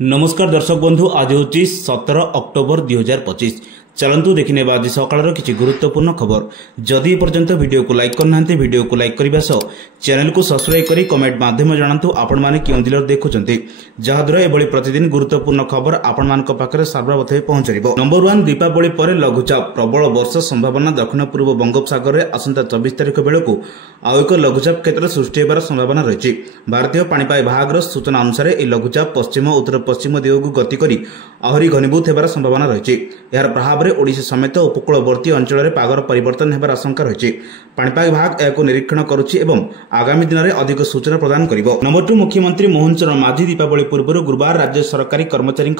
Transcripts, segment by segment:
नमस्कार दर्शक बंधु आज हूँ 17 अक्टोबर 2025। चलतु देखने आज सकाल किसी गुरुत्वपूर्ण खबर। जदि पर्यंत वीडियो को लाइक करना वीडियो को लाइक करने सह चैनल को सब्सक्राइब करी कमेंट माध्यम जानतु आपण माने क्यों जिले देखुंत जहाद्वारा एभली प्रतिदिन गुरुत्वपूर्ण खबर आपण मान पाखे सर्वप्रथमे पहुंच। नंबर 1 दीपावली पर लघुचाप प्रबल वर्षा संभावना दक्षिण पूर्व बंगोपसागर में आसंता 24 तारिख बेलू आउ एक लघुचाप क्षेत्र सृष्टि होबार संभावना रही। भारतीय पाणीपाग विभाग सूचना अनुसार यह लघुचाप पश्चिम उत्तर पश्चिम दिग को गति कर आहरी घनीभूत होबार संभावना रही। यार प्रभाव में ओडिशा समेत उपकूलवर्ती अंचल में पागर परिवर्तन होबार आशंका रही। पाणीपाग विभाग यह निरीक्षण करुच्ची एवं आगामी दिन में अधिक सूचना प्रदान करिबो। नंबर 2 मुख्यमंत्री मोहन चरण माझी दीपावली पूर्व गुरुवार राज्य सरकारी कर्मचारी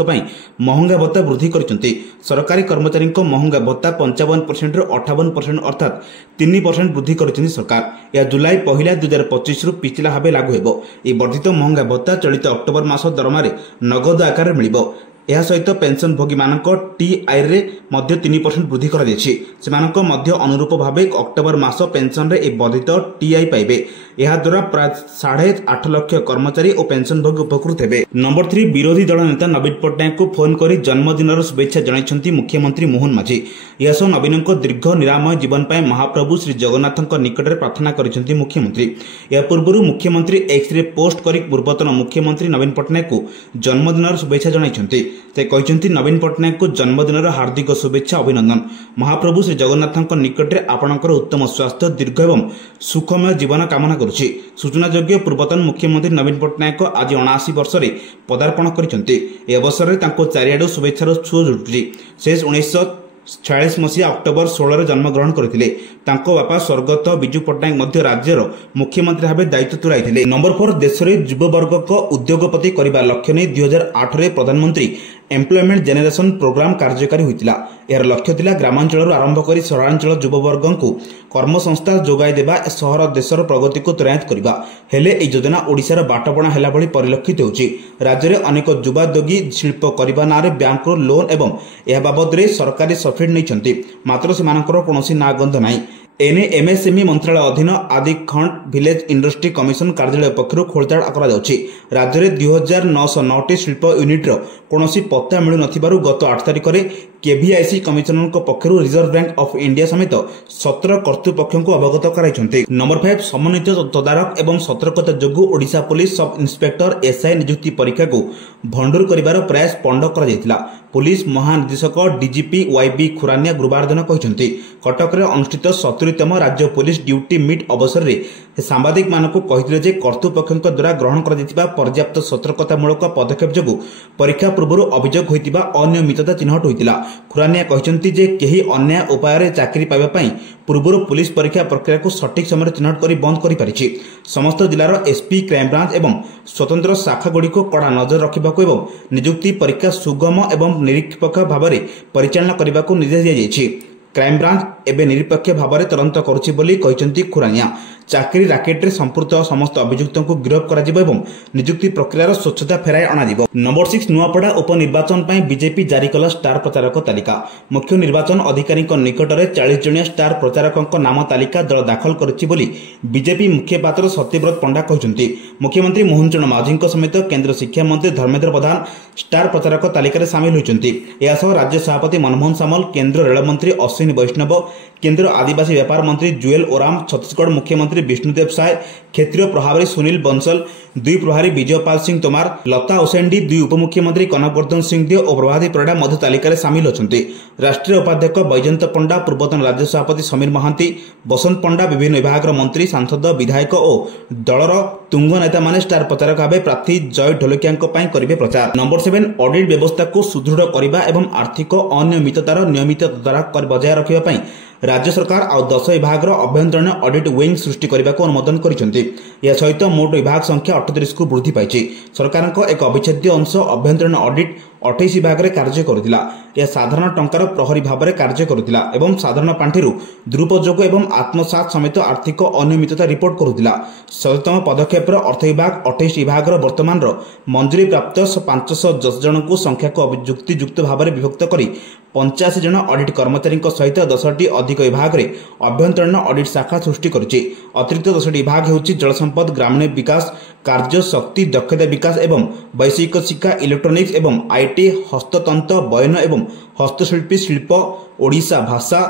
महंगा भत्ता वृद्धि करछन्ती। सरकारी कर्मचारी महंगा भत्ता 55% ରୁ 58% अर्थात 3% वृद्धि करछन्ती सरकार। यह जुलाई 1 2025 रु पिछला भाव लागू हेबो। यह वर्धित महंगा भत्ता चलित अक्टोबर मास दरमारे नगद आकार मिलिबो। यह सहित पेंशन भोगी मानक टीआई रे मध्य 3% वृद्धि करा देछि। सेमानक मध्य अनुरूप भाव अक्टोबर मास पेंशन रे एक वर्धित टीआई पाइबे। यह द्वारा प्राय 8.5 लाख कर्मचारी और पेंशन भोगी उपकृत हेबे। नंबर 3 विरोधी दल नेता नवीन पट्टनायक को फोन कर जन्मदिन शुभेच्छा जणाइछन्ती मुख्यमंत्री मोहन माझी। यह सह नवीन दीर्घ निरामय जीवन पाए महाप्रभु श्री जगन्नाथ निकट में प्रार्थना करिसेंती मुख्यमंत्री। यह पूर्व मुख्यमंत्री एक्स रे पोस्ट करी पूर्वतन मुख्यमंत्री नवीन पट्टनायक को जन्मदिन शुभेच्छा जणाइछन्ती। से कहते नवीन पट्टनायक को जन्मदिन हार्दिक शुभेच्छा अभिनंदन। महाप्रभु श्री जगन्नाथ निकट में आपणकर उत्तम स्वास्थ्य दीर्घ एवं सुखमय जीवन कामना करुछि। सूचनायोग्य पूर्वतन मुख्यमंत्री नवीन पट्टनायक आज 79 वर्ष में पदार्पण करछन्ती। ए अवसर में तांको चारिआडु शुभेच्छार सुओ जुटुछि। से 1946 मसीहा अक्टोबर 16 रे जन्म ग्रहण करथिले। तांको बापा स्वर्गत बिजू पट्टनायक मध्य राज्यर मुख्यमंत्री भाव दायित्व तुलाइथिले। नंबर 4 देश में युववर्ग को उद्योगपति करने लक्ष्य नहीं 2008 रे प्रधानमंत्री एम्प्लॉयमेंट जेनरेशन प्रोग्राम कार्यकारी होइतिला। यार लक्ष्य थिला ग्रामांचल आरंभ कर सहरांचल युववर्ग को कर्मसंस्था जोगाई देबा सहर देशर प्रगति को त्वरान्वित करबा। हेले ए योजना ओडिशार बाटबणा हैला भली परिलक्षित होउची। राज्य रे अनेक युवाद्योगी शिल्प करबा नारे बैंक लोन एवं यह बाबद रे सरकारी सब्सिडी नैछन्ती, मात्र सेमानकर कोनोसी ना गंध नाही। एने एमएसएमई मंत्रालय अधीन आदि खंड विलेज इंडस्ट्री कमिशन कार्यालय पक्षर खोलताड़ करा जाउछि। राज्य में 2909 शिल्प यूनिट कौनसी पत्ता मिलु नथिबारु गत 8 तारिख में केवीआईसी कमिशनर पक्षर रिजर्व बैंक ऑफ इंडिया समेत 17 कर्तृपक्ष को अवगत कराइछन्ति। नंबर 5 समन्वित तदारक एवं सतर्कता जोगु Odisha police sub inspector SI नियुक्ति परीक्षा को भंडूर करिबार प्रयास पंड करा जायतिला। पुलिस महानिदेशक डीजीपी वाईबी खुरानिया गुरुवार दिन कहते कटक में अनुष्ठित 70तम राज्य पुलिस ड्यूटी मीट अवसर में सांबादिक मानक कहते कर्तृपक्ष द्वारा ग्रहण कर पर्याप्त सतर्कतामूलक पदक्षेप जो परीक्षा पूर्व अभियोग होता अनियमितता चिन्हट होता। खुरानिया कहते कहीं अन्याय उपाय चाकरी पाइबापी पूर्व पुलिस परीक्षा प्रक्रिया को सठिक समय चिन्हट कर बंद कर पारिछि। समस्त जिलार एसपी क्राइमब्रांच एवं स्वतंत्र शाखा गुड़ी को कड़ा नजर रखा एवं नियुक्ति परीक्षा सुगम एवं निरपेक्ष भाव में परिचालना करने को निर्देश दिया। क्राइमब्रांच एवं निरपेक्ष भाव में तदंत करुछि बोली कहते खुरानिया। चाकरी राकेट रे संपुक्त समस्त अभियुक्त को गिरफ्त करा जिवो एवं नियुक्ति प्रक्रियार स्वच्छता फेराई अना जिवो। नंबर 6 नुआपड़ा उपनिर्वाचन पर बीजेपी जारी कला स्टार प्रचारक तालिका। मुख्य निर्वाचन अधिकारी निकट में 40 जणिया स्टार प्रचारकों नाम तालिका दल दाखल करिछि बोली बीजेपी मुखपात्र सत्यव्रत पंडा कहते। मुख्यमंत्री मोहन चरण माझी समेत केंद्र शिक्षा मंत्री धर्मेंद्र प्रधान स्टार प्रचारक तालिका सामिल होइछन्ति। एहासह राज्य सभापति मनमोहन सामल, केंद्र रेल मंत्री अश्विनी वैष्णव, केंद्र आदिवासी व्यापार मंत्री जुएल ओराम, छत्तीसगढ़ मुख्यमंत्री विष्णुदेव साय, क्षेत्रीय प्रभारी सुनील बंसल, 2 प्रभारी विजयपाल सिंह तोमार, लता ओसेंडी, 2 उपमुख्यमंत्री कनकवर्धन सिंहदेव और प्रभाती परिड़ा मध्य तालिका सामिल होइछन्ति। राष्ट्रीय उपाध्यक्ष बैजयंत पंडा, पूर्वतन राज्य सभापति समीर महांती, बसंत पंडा, विभिन्न विभाग मंत्री, सांसद, विधायक और दलर तुंग नेता माने स्टार प्रचारक भाव प्रार्थी जय ढोलकिया करेंगे प्रचार। नंबर 7 ऑडिट व्यवस्था को सुदृढ़ करने एवं आर्थिक अनियमिततार नियमित तदारक बजाय रखा राज्य सरकार आ 10 विभाग अभ्यंतरीण ऑडिट विंग सृष्टि करने को अनुमोदन करछन्ति। यह सहित मोट विभाग संख्या 38 को वृद्धि पाइछि। सरकार एक अविच्छेद्य अंश अभ्यंतरीण ऑडिट 28 विभाग में कार्य करुथिला। यह साधारण टंकार प्रहरी भाव में कार्य करुथिला एवं साधारण पांठिरु दुरुपयोग एवं आत्मसात समेत आर्थिक अनियमितता रिपोर्ट करुथिला। 17तम पदक्षेप अर्थ विभाग 28 विभाग वर्तमान मंजूरी प्राप्त 510 जन को संख्या को युक्तियुक्त भाव में विभक्त कर 85 जन ऑडिट कर्मचारी सहित 10टी अधिक विभाग में अभ्यंतरण ऑडिट शाखा सृष्टि करुछि। अतिरिक्त 10 विभाग हेउछि जल संपद, ग्रामीण विकास, कार्य शक्ति, दक्षता विकास एवं वैषयिक शिक्षा, इलेक्ट्रोनिक्स एवं आईटी, हस्ततंत्र, बयन एवं हस्तशिल्पी, शिल्प, ओडिशा भाषा,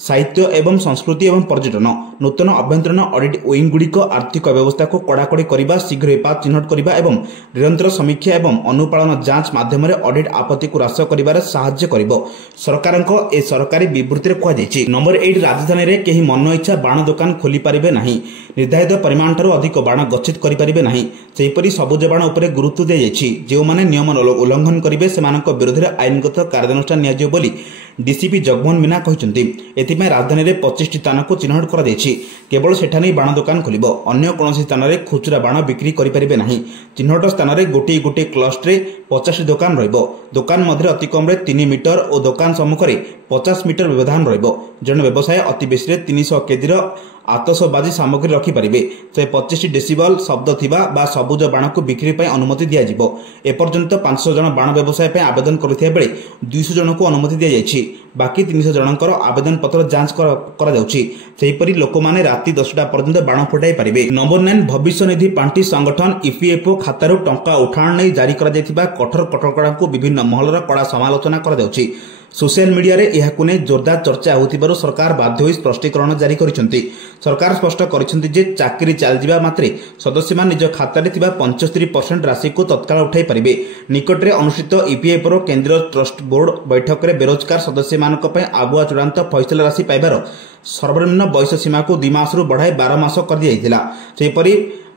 साहित्य एवं संस्कृति एवं पर्यटन। नूतन अभ्यंतरण ऑडिट विंग गुड़िक आर्थिक व्यवस्था को कड़ाकड़ी करने, शीघ्र विपाद चिन्हट करने एवं निरंतर समीक्षा एवं अनुपालन जांच माध्यम ऑडिट आपत्ति को ह्रास कर साहाय्य करिबो। सरकारक ए सरकारी विवृत्ति कहुଯାଇଛି। नंबर 8 राजधानी रे केही मन इच्छा बाण दुकान खोली पारिबे नाही, निर्धारित परिमाण ठारू अधिक बाण गच्छित करि पारिबे नाही। सेहिपरि सबुज बाण उपरे गुरुत्व दिया जायछि। जेउमाने नियम उल्लंघन करिबे सेमानक विरोध रे आईनगत कार्यानुष्ठान नियाजियो बोली डीसीपी जगमोहन मीना कहते। एथिपाई राजधानी में 25 स्थान को चिन्हट कर केवल सेठाने बाण दुकान खोल, अन्य कौन स्थान में खुचरा बाण बिक्री करें ना। चिन्हट स्थान में गोटे गोटे क्लस्टर 50 दुकान दुकान मध्य अति कम 3 मीटर और दुकान सम्मुख में 50 मीटर व्यवधान जन व्यवसाय अति बेसी 300 केजी आतसबाजी सामग्री रखिपारे। 125 डेसिबल शब्द थिबा सबुज बाण को बिक्री अनुमति दिज्व। एपर्यंत 500 जन बाण व्यवसाय आवेदन करुथिबा बेले 200 जन को अनुमति दि जायछि। बाकी 300 जनकर आवेदन पत्र जांच करा जाउछि। सेहिपरि लोकमाने राति 10टा पर्यंत बाण फुटाई पारिबे। नंबर 9 भविष्य निधि पांठी संगठन ईपीएफओ खातारू टंका उठाण नै जारी करा जायथिबा कठोर कटकड़ा को विभिन्न महलर कड़ा समालोचना करा जाउछि। सोशल मीडिया रे एहाकु नै जोरदार चर्चा होतिबारु सरकार बाध्य होई स्पष्टीकरण जारी करिसेंति। सरकार स्पष्ट करिसेंति जे चाकरी चल जिबा मात्रे सदस्य मान निज खाता रे थिबा 75% राशि को तत्काल उठाई परिबे। निकट रे अनुष्ठित ईपीएफ रो केंद्रीय ट्रस्ट बोर्ड बैठक रे बेरोजगार सदस्य मानक पय आगुआ चूड़ांत फैसला राशि पाइबार सर्वनिम्न वयस सीमा को 2 मास रु बढ़ाई 12 मास कर दिया जायतिला। सेहिपरि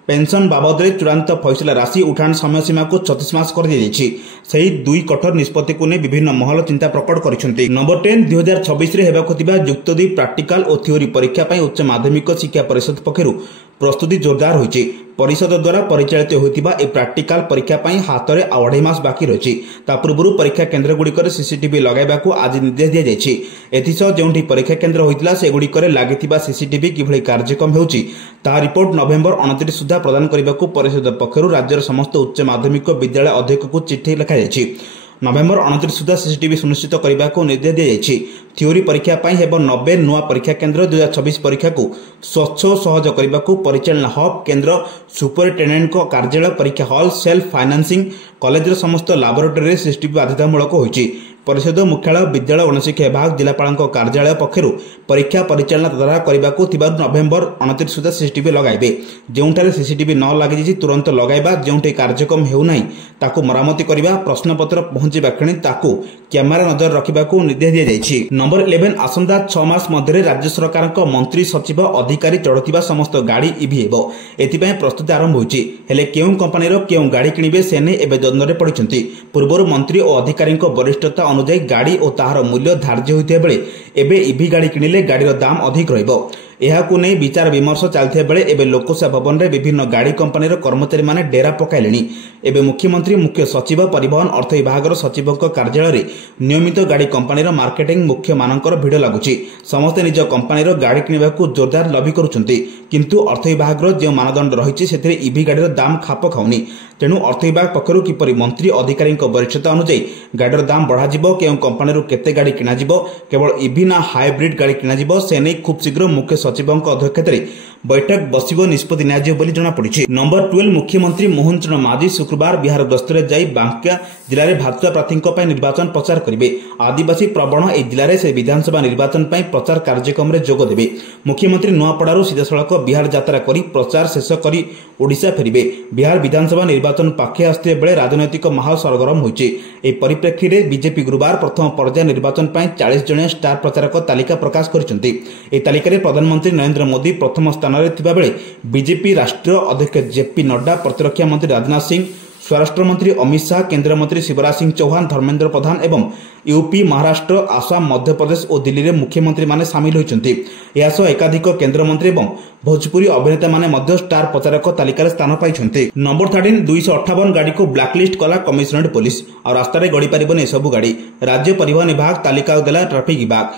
पेंशन बाबद रे चूड़ांत फैसला राशि उठाण समय सीमा को 36 मास कर दिया जायछि। सही दुई कठोर निष्पत्ति को ने विभिन्न महल चिंता प्रकट करिसेंति। नंबर 10 2026 रे हेबाक थिबा युक्त 2 प्रैक्टिकल और थ्योरी परीक्षा पय उच्च माध्यमिक शिक्षा परिषद पक्षरु प्रस्तुति जोरदार होइछि। परिषद द्वारा परिचालित होइतिबा ए प्रैक्टिकल परीक्षा पय हातरे 2.5 मास बाकी रहिछि। ता पूर्वरु परीक्षा केंद्र गुड़िकर सीसीटीवी लगाइबाकू आज निर्देश दिया जायछि। एथिसह जेउंठी परीक्षा केंद्र होइतिला से गुड़िकर लागितिबा सीसीटीवी किभଳି कार्यक्रम हेउछि ता रिपोर्ट नवेम्बर 29 सुधा प्रदान करिबाकू परिषद पक्षरु राज्यर समस्त उच्च माध्यमिक विद्यालय अध्यक्ष को चिट्ठी लिखा जायछि। नवेम्बर 29 सुधा सीसीटीवी सुनिश्चित करने को निर्देश दिया जायछि। थ्योरी परीक्षा पय हेबो 90 नुआ परीक्षा केंद्र। 2026 परीक्षा को स्वच्छ और सहज करने को परिचालना हब केंद्र, सुपरिटेडेंट को कार्यालय, परीक्षा हॉल, सेल्फ फाइनेंसिंग कॉलेज समस्त लैबोरेटरी सीसीटीवी बाध्यतामूलक होइछि। परिषद मुख्यालय, विद्यालय गणशिक्षा विभाग, जिलापाल कार्यालय पक्षरु परीक्षा परिचालना तदारख करबाकू थिबारु नवेम्बर 29 सुधा सीसीटीवी लगाइबे। जेउंठारे सीसीटीवी न लागि तुरंत लगाइबा, जेउंठे कार्यक्रम हेउ नाही ताकू मरामती करिबा, प्रश्नपत्र पहुंचीबा क्षणी ताकू कैमेरा नजर रखिबाकू निर्देश दिया जायछि। नंबर 11 आसंता 6 मास मध्य राज्य सरकार मंत्री सचिव अधिकारी चढ़ुवा समस्त गाड़ी ईवी हेबो। एथिपाई प्रस्तुति आरंभ होइछि। हेले केउ कंपनीर केउ गाड़ी किनिबे से नै एबे द्वंद्वरे पड़िछन्ति। पूर्वरु मंत्री और अधिकारी वरिष्ठता अनुसार गाड़ी और ताहार मूल्य धार्य होइते बेले एबे ईवी गाड़ी किनिले गाड़ीर दाम अधिक रहिबो। एहाकू नै विचार विमर्श चलते बेले एबे लोकसेवा भवन रे विभिन्न गाड़ी कंपनीर कर्मचारी माने डेरा पकाइलेनी। एबे मुख्यमंत्री, मुख्य सचिव, परिवहन, अर्थ विभाग सचिवक कार्यालय रे नियमित गाड़ी कंपनीर मार्केटिंग मुख्य मानकर भिड़ लागुछि। समस्त निज कंपनीर गाड़ी किनिबाकू जोरदार लबी करुछन्ति, किंतु अर्थ विभाग जो मानदंड रहिछि सेथिरे ईवी गाड़ीर दाम खाप खाउनी। तेणु अर्थ विभाग पक्षरु किपरि मंत्री अधिकारी वरिष्ठता अनुसार गाड़ीर दाम बढ़ाजिबो, केउ कंपनीर केते गाड़ी किनाजिबो, केवल ईवी ना हाइब्रिड गाड़ी किनाजिबो से नै खूब शीघ्र मुख्य सचिवक अध्यक्षतार बैठक बसिबो निष्पत्ति नियाजिबो बोली जଣା पड़िछि। नंबर 12 मुख्यमंत्री मोहन चरण माझी शुक्रवार बिहार गस्तरे जाई बांका जिले में भाजपा प्रार्थी निर्वाचन प्रचार करेंगे। आदिवासी प्रवण ए जिले में से विधानसभा निर्वाचन प्रचार कार्यक्रम में जोग देवे। मुख्यमंत्री नुआपड़ारू सीधासलख बिहार यात्रा कर प्रचार शेष कर ओडिशा फेरिबे। बिहार विधानसभा निर्वाचन पाखे आसुଥିବା बेले राजनैतिक माहौल सरगरम होइछि। ए परिप्रेक्षी रे बीजेपी गुरुवार प्रथम पर्याय निर्वाचन 40 जणिया स्टार प्रचारक तालिका प्रकाश करिसेंति। ए तालिका रे प्रधानमंत्री नरेंद्र मोदी प्रथम स्थान रे थिबा बेले बीजेपी राष्ट्रीय अध्यक्ष जेपी नड्डा, प्रतिरक्षा मंत्री राजनाथ सिंह, स्वराष्ट्र मंत्री अमित शाह, केंद्र मंत्री शिवराज सिंह चौहान, धर्मेंद्र प्रधान एवं यूपी, महाराष्ट्र, आसाम, मध्य प्रदेश और दिल्ली में मुख्यमंत्री माने सामिल होइछन्ति। यासो एकाधिक केंद्र मंत्री एवं भोजपुरी अभिनेता माने मध्य स्टार प्रचारक तालिका स्थान पाइछन्ति। नंबर 13 258 गाड़ी को ब्लैकलिस्ट कला कमिशनरेट पुलिस और रास्ता रे गड़ी परिबने सब गाड़ी। राज्य परिवहन विभाग तालिका देला ट्रैफिक विभाग।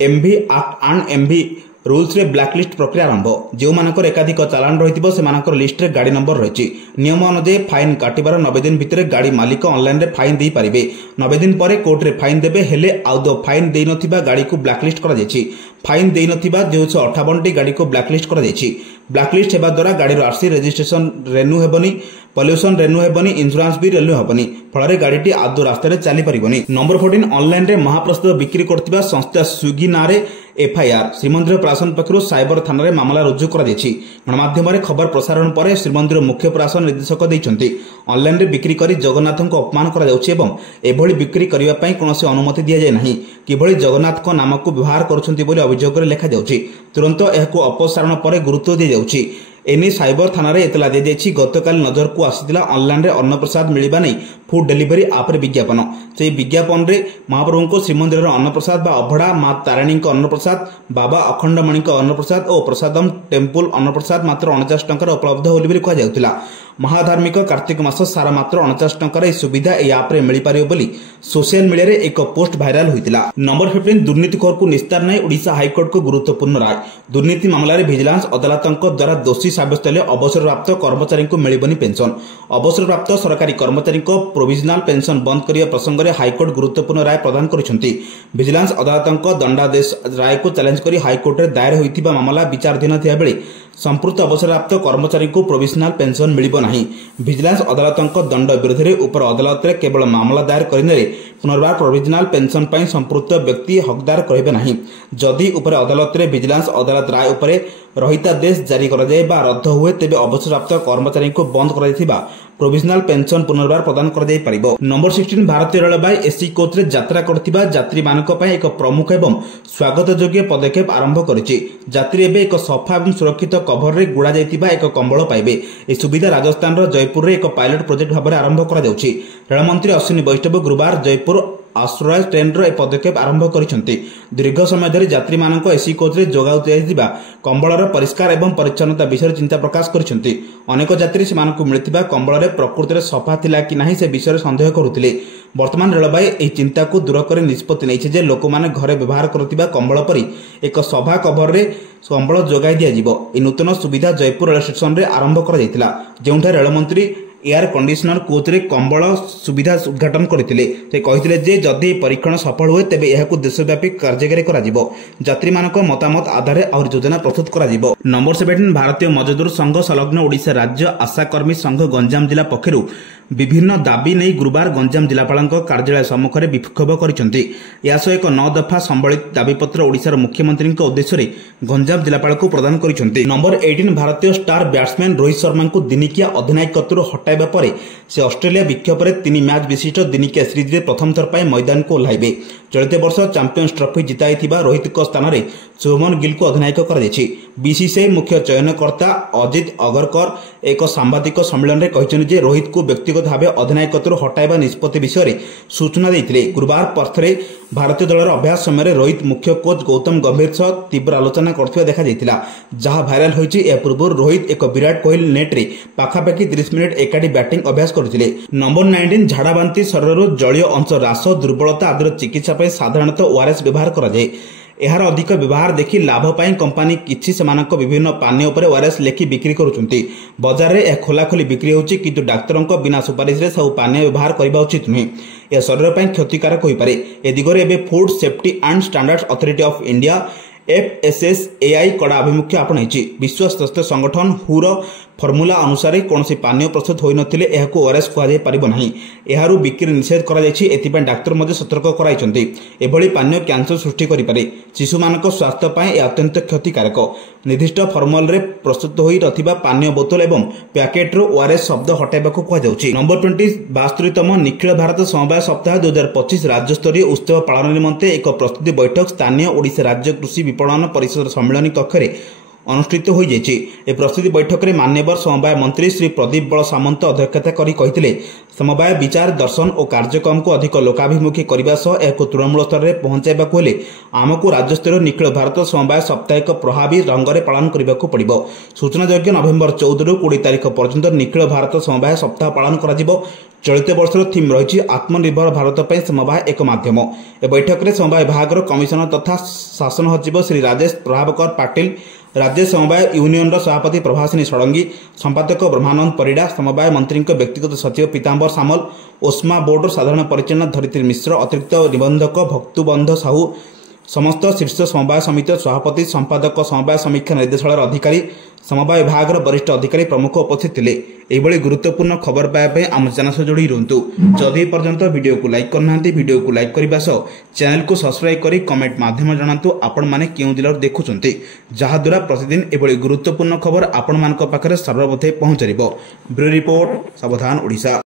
MV act and MV rules रे ब्लैकलिस्ट प्रक्रिया आरंभ जो मानकर एकाधिक चालान रही से लिस्ट रे गाड़ी नंबर रही नियम अनुसार फाइन काटिबार 90 दिन भितर गाड़ी मालिक ऑनलाइन रे फाइन दे पारिबे 90 दिन पर कोर्ट रे फाइन देबे हेले आउदो फाइन देई नथिबा गाड़ी को ब्लैकलिस्ट करा जायछि फाइन देई नथिबा 258 टी गाड़ी को ब्लैकलिस्ट करा जायछि ब्लैकलिस्ट हेबा द्वारा गाड़ी आरसी रजिस्ट्रेशन रेन्यू हेबनी पॉल्यूशन रेन्यू हेबनी इंश्योरेंस भी रेन्यू हेबनी फल गाड़ी आदौ रास्ता रे चली परिबनी। नंबर 14 ऑनलाइन रे महाप्रसाद बिक्री करथिबा संस्था स्विगी नारे एफआईआर श्रीमंदिर प्रशासन पक्षर साइबर थाना रे मामला रुजु करा जायछि गणमाध्यम रे खबर प्रसारण पर श्रीमंदिर मुख्य प्रशासन निर्देशक दैछन्ति ऑनलाइन रे बिक्री करी जगन्नाथ को अपमान करा जाउछि एवं एभली बिक्री करिवा पई कोनोसी अनुमति दिया जाय नाही किभली जगन्नाथ को नाम को व्यवहार करूछन्ति बोली अभियोग रे लेखा जाउछि तुरंत एहाको अपसारण पर गुरुत्व दिया जाउछि एने साइबर थाना रे एतला दे जायछि गतकाल नजर को आसीतिला ऑनलाइन रे अन्नप्रसाद मिलिबा नै फूड डिलीवरी आप रे विज्ञापन से विज्ञापन रे महाप्रभु को श्रीमंदिर रे अन्नप्रसाद बा अभड़ा मां तारिणी को अन्नप्रसाद बाबा अखंडमणि को अन्नप्रसाद और प्रसादम टेम्पल अन्नप्रसाद मात्र 49 टंका उपलब्ध होली बोली कहा जाउतिला महाधार्मिक कार्तिक मास सारा मात्र 49 टंका रे सुविधा ए आप रे मिली पारियो बोली सोशल मीडिया रे एक पोस्ट वायरल होइतिला। नंबर 15 दुर्नीतिखोर को निस्तार नै ओडिशा हाईकोर्ट को गुरुत्वपूर्ण राय दुर्नीति मामला रे विजिलेंस अदालतक द्वारा दोषी साब्यस्त हेले अवसरप्राप्त कर्मचारी को मिलिबनी पेंशन अवसरप्राप्त सरकारी कर्मचारी को प्रोविजनल पेंशन बंद करिया प्रसंग रे हाईकोर्ट गुरुत्वपूर्ण राय प्रदान करिसंती विजिलेंस अदालतक दंडादेश राय को चैलेंज करी हाईकोर्ट रे दायर होइतिबा मामला विचाराधीन थिया बेले संपूर्ण अवसरप्राप्त कर्मचारी को प्रोविजनल पेंशन मिलिबो नाही विजिलेंस अदालतक दंड विरोध रे ऊपर अदालत रे केवल मामला दायर करिने पुनर्बार प्रोविजनल पेंशन पई संपूर्ण व्यक्ति हकदार करिबे नाही जदि ऊपर अदालत रे विजिलेंस अदालत राय ऊपर रहितादेश जारी करा जाय बा रद्द हुए तेबे अवसरप्राप्त कर्मचारी को बंद करा जायथिबा प्रोविजनल पेंशन पुनर्बार प्रदान कर जाय परिबो। नंबर 16 भारतीय रेलवे एसी कोच रे यात्रा करथिबा यात्री मानक पय एक प्रमुख एवं स्वागत योग्य पदक्षेप आरंभ करिछि यात्री एबे एक सफा एवं सुरक्षित कवर रे गुडा जायतिबा एक कंबल पाइबे ए सुविधा राजस्थान रो जयपुर रे एक पायलट प्रोजेक्ट भाबरे आरंभ करा जाउछि रेल मंत्री अश्विनी वैष्णव गुरुवार जयपुर आश्रय ट्रेन रो ए पदक्षेप आरंभ करिसंती दीर्घ समय धरि यात्री मानक एसी कोच रे जोगाउ दियाजिबा कंबलर परिष्कार एवं परिच्छन्नता विषय चिंता प्रकाश करिसंती अनेक यात्री सेमानकु मिलिथिबा कंबल रे प्रकृति रे सफा थिला कि नाही से विषय संदेह करुथिले वर्तमान रेलवे एही चिंता को दूर करे निष्पत्ति नैछि जे लोक माने घरे व्यवहार करथिबा कंबल परि एक सभा कवर रे कंबल जोगाई दियाजिबो ए नूतन सुविधा जयपुर रेल स्टेशन रे आरंभ करा जायतिला जेउठा रेल मंत्री एयर कंडीशनर कोच रे कंबल सुविधा उद्घाटन करथिले से कहिथिले जे जदि परीक्षण सफल हुए तेबे एहाकु देशव्यापी कार्यकारी करा जिवो यात्री मानक मतामत आधार और योजना प्रस्तुत करा जिवो। नंबर 17 भारतीय मजदूर संघ संलग्न ओडिशा राज्य आशा कर्मी संघ गंजाम जिला पक्षरु विभिन्न दाबी नहीं गुरुवार गंजाम जिलापाल कार्यालय सम्मुख में विक्षोभ करिसेंति या सह एक 9 दफा संबलित दाबीपत्र ओडिशार मुख्यमंत्री उद्देश्य रे गंजाम जिलापाल को प्रदान करिसेंति। नंबर 18 भारतीय स्टार बैट्समैन रोहित शर्मा को दिनिकिया अधिनायकत्व हटाइबा परे से ऑस्ट्रेलिया विक्षोभ रे 3 मैच विशिष्ट दिनिकिया सीरीज रे प्रथम थर पाई मैदान को ओह्लाइबे चलित वर्ष चैंपियंस ट्रॉफी जिताइथिबा रोहित को स्थान रे शुभमन गिल को अधिनायक करा जायछि। बीसीसीआई मुख्य चयनकर्ता अजित अगरकर एक सांबादिक सम्मेलन रे कहिसेंति जे रोहित को व्यक्तिगत भावे अधिनायकत्व हटाइबा निष्पत्ति विषय रे सूचना देइथिले गुरुवार पर्थ रे भारतीय दलर अभ्यास समय रोहित मुख्य कोच गौतम गंभीर सह तीव्र आलोचना करथिबा देखा जायतिला जहां वायरल होइछि ए पूर्व रोहित एक विराट कोहली नेट रे पाखापाखि 30 मिनिट एकाडी बैटिंग अभ्यास करथिले। नंबर 19 झाड़ाबांती शरीर जलीय अंश ह्रास दुर्बलता आदि चिकित्सा पय साधारणतः ओआरएस व्यवहार करा जाय एहार अधिक व्यवहार देखि लाभ पाई कंपनी किछि सेमानक विभिन्न पानी उपरे ओआरएस लेखि बिक्री करूछंती बाजार रे यह खोलाखोली बिक्री होउछि किंतु डाक्टरक बिना सुपारिश रे सब पानी व्यवहार करबा उचित नुहे यह शरीर पाई क्षतिकारक होई पारे ए दिगरे एबे food safety and standards authority of India FSSAI कड़ा अभिमुख्य आपणाइछि विश्व स्वास्थ्य संगठन हूर फर्मुला अनुसार कौन पानीय प्रस्तुत होई नथिले एहाकु ओआरएस कहा जाय परिबो नाही एहारु बिक्री निषेध करा जायछि एथिपय डाक्टर मध्ये सतर्क कराइछन्ति एभली पानीय कैंसर सृष्टि करि पारे शिशु मानक स्वास्थ्य पय ए अत्यंत क्षतिकारक निर्दिष्ट फर्मुला रे प्रस्तुत होई रथिबा पानीय बोतल एवं पैकेट रो ओआरएस शब्द हटाइबाकु कहा जाउछि। नंबर 20 72तम निखिल भारत समवाय सप्ताह 2025 राज्य स्तरीय उत्सव पालन निमंते एक प्रस्तुति बैठक स्थानीय ओडिशा राज्य कृषि विपणन परिषद सम्मेलन कक्ष रे अनुष्ठित हो जायछि। ए प्रस्तुति बैठक रे मान्यवर समवाय मंत्री श्री प्रदीप बल सामंत अध्यक्षता करी कहिथिले समवाय विचार दर्शन और कार्यक्रम को अधिक लोकाभिमुखी करबा सह एक तृणमूल स्तर रे पहुंचाइबाकु हेले आमको राज्य स्तरीय निखिल भारत समवाय साप्ताहिक प्रभावी रंग रे पालन करबाकु पड़िबो। सूचनायोग्य नवेम्बर 14 रु 20 तारिख पर्यंत निखिल भारत समवाय सप्ताह पालन करा जिवो। चलित वर्षर थीम रही आत्मनिर्भर भारत पर समवाय एक मध्यम। ए बैठक में समवाय विभाग कमिशनर तथा शासन सचिव श्री राजेश प्रभाकर पाटिल, राज्य समवाय यूनियन सभापति प्रभासिनी षडंगी, संपादक ब्रह्मानंद परिडा, समवाय मंत्री व्यक्तिगत सचिव पीतांबर सामल, ओस्मा बोर्ड साधारण परिचालना धरित्री मिश्र, अतिरिक्त निबंधक भक्तुबंध साहू, समस्त शीर्ष समवाय समिति सभापति, संपादक, समवाय समीक्षा निर्देशालय अधिकारी, समवाय विभाग वरिष्ठ अधिकारी प्रमुख उपस्थित थे। यह गुरुत्वपूर्ण खबर पाइबा आम चैनल से जोड़ी रुहतु। जदि पर्यंत वीडियो को लाइक करना वीडियो को लाइक करने सह चैनल को सब्सक्राइब करी कमेंट माध्यम जनातु आपण माने केउ जिल्लार देखुछन्ते, जहाद्वारा प्रतिदिन एभली गुरुत्वपूर्ण खबर आपण मानक पाखरे सर्वप्रथमे पहुंचरिबो। ब्यूरो रिपोर्ट, सावधान ओडिशा।